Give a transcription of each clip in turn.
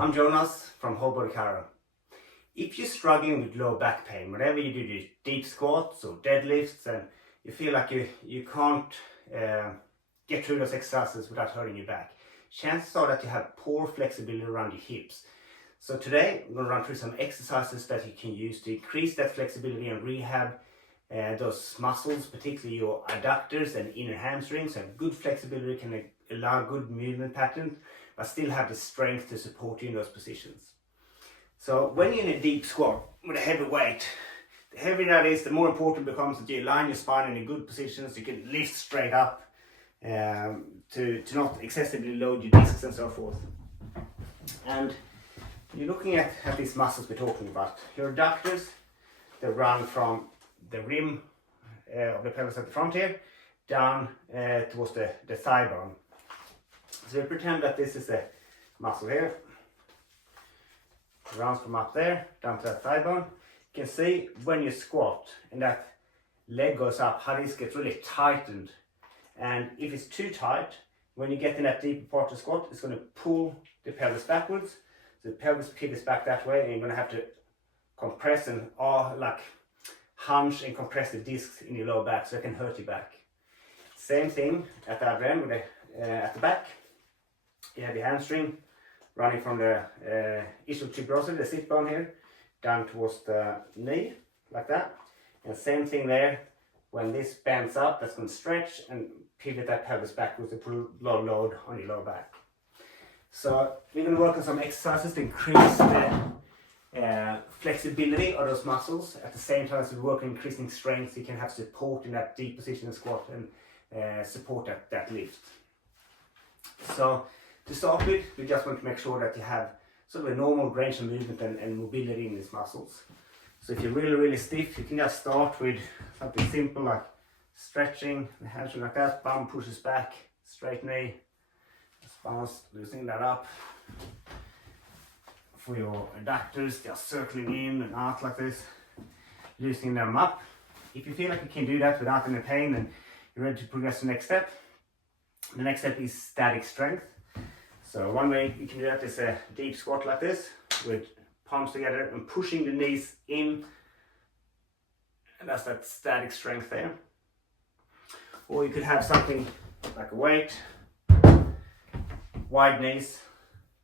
I'm Jonas from Whole Body Chiro. If you're struggling with low back pain, whenever you do these deep squats or deadlifts and you feel like you can't get through those exercises without hurting your back, chances are that you have poor flexibility around your hips. So today I'm going to run through some exercises that you can use to increase that flexibility and rehab those muscles, particularly your adductors and inner hamstrings. Have good flexibility, can allow good movement pattern, but still have the strength to support you in those positions. So when you're in a deep squat with a heavy weight, the heavier that is, the more important it becomes that you align your spine in a good position so you can lift straight up to not excessively load your discs and so forth. And you're looking at these muscles we're talking about. Your adductors, they run from the rim of the pelvis at the front here down towards the thigh bone. So we pretend that this is a muscle here. It runs from up there down to that thigh bone. You can see when you squat and that leg goes up, how this gets really tightened. And if it's too tight, when you get in that deeper part of the squat, it's going to pull the pelvis backwards. So the pelvis pivots back that way, and you're going to have to compress and hunch and compress the discs in your lower back, so it can hurt your back. Same thing at the other end with at the back. You have your hamstring running from the ischial tuberosity, the sit bone here, down towards the knee, like that. And same thing there, when this bends up, that's going to stretch and pivot that pelvis backwards to put a lot of load on your lower back. So we're going to work on some exercises to increase the flexibility of those muscles. At the same time as we work on increasing strength, you can have support in that deep position in squat and support that lift. So to start with, we just want to make sure that you have sort of a normal range of movement and mobility in these muscles. So if you're really stiff, you can just start with something simple like stretching the hamstring like that, bum pushes back, straight knee, bounce, loosening that up. For your adductors, just circling in and out like this, loosening them up. If you feel like you can do that without any pain and you're ready to progress to the next step, the next step is static strength. So one way you can do that is a deep squat like this with palms together and pushing the knees in, and that's that static strength there. Or you could have something like a weight, wide knees,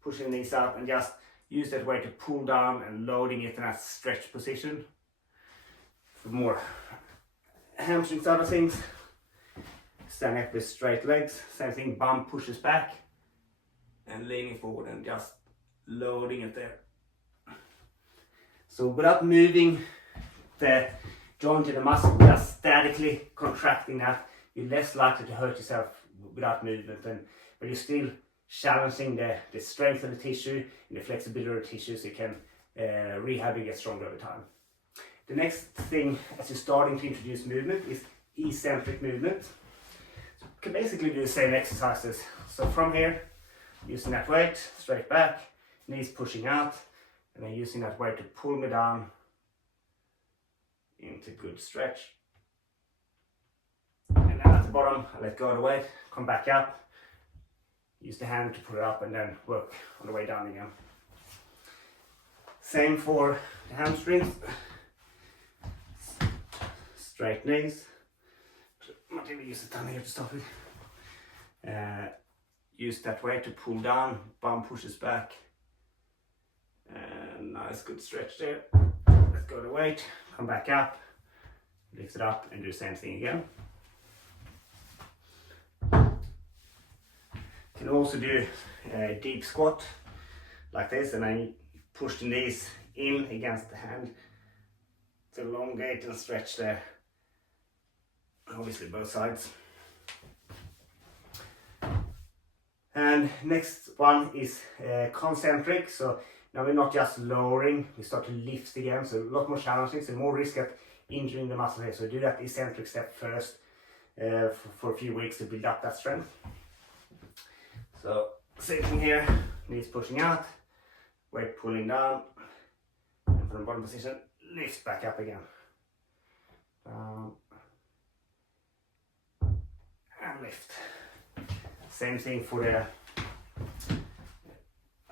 pushing the knees up and just use that weight to pull down and loading it in that stretch position. For more hamstring side of things, stand up with straight legs, same thing, bum pushes back and leaning forward and just loading it there. So without moving the joint in the muscle, just statically contracting that, you're less likely to hurt yourself without movement, but you're still challenging the strength of the tissue and the flexibility of the tissue, so you can rehab and get stronger over time. The next thing as you're starting to introduce movement is eccentric movement. So you can basically do the same exercises. So from here, using that weight, straight back, knees pushing out, and then using that weight to pull me down into good stretch. And then at the bottom, I let go of the weight, come back up, use the hand to pull it up and then work on the way down again. Same for the hamstrings. Straight knees. I'm not even use the thumb here to stop it. Use that weight to pull down, bum pushes back. And nice good stretch there. Let go of the weight, come back up, lift it up and do the same thing again. You can also do a deep squat like this, and then you push the knees in against the hand to elongate and stretch there. Obviously both sides. And next one is concentric. So now we're not just lowering, we start to lift again, so a lot more challenging, so more risk at injuring the muscle here. So do that eccentric step first for a few weeks to build up that strength. So same thing here, knees pushing out, weight pulling down, and from the bottom position, lift back up again. Down, and lift. Same thing for the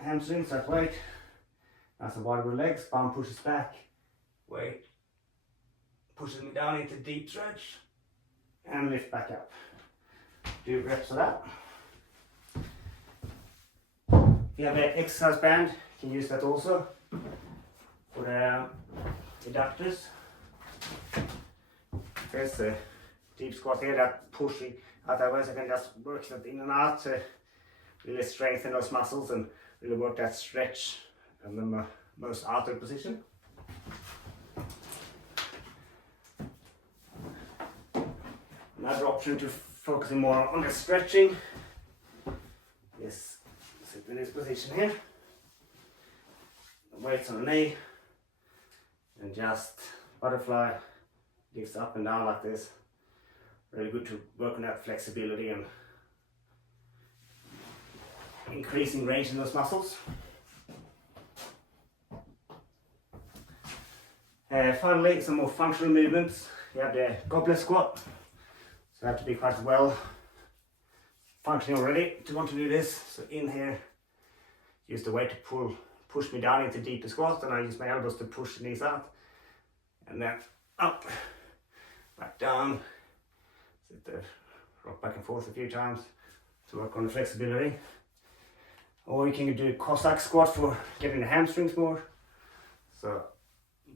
hamstrings, that weight. Nice and wide with legs, bum pushes back, weight pushes me down into deep stretch, and lift back up. Do reps of that. If you have an exercise band, you can use that also for the adductors. There's the deep squat here that pushing otherwise I can just work that in and out to really strengthen those muscles and really work that stretch in the most outer position. Another option to focusing more on the stretching is sit in this position here. Weights on the knee and just butterfly, lifts up and down like this. Really good to work on that flexibility and increasing range in those muscles. Finally, some more functional movements. You have the goblet squat. So you have to be quite well functioning already to want to do this. So in here, use the weight to push me down into deeper squat, and I use my elbows to push the knees out. And then up, back down. Sit there, rock back and forth a few times to work on the flexibility. Or you can do a Cossack squat for getting the hamstrings more. So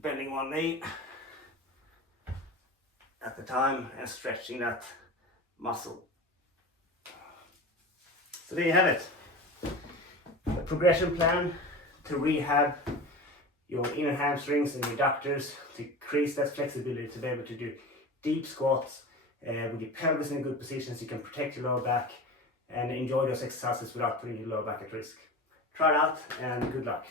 bending one knee at the time and stretching that muscle. So there you have it. A progression plan to rehab your inner hamstrings and adductors to increase that flexibility to be able to do deep squats with your pelvis in a good position so you can protect your lower back and enjoy those exercises without putting your lower back at risk. Try it out and good luck.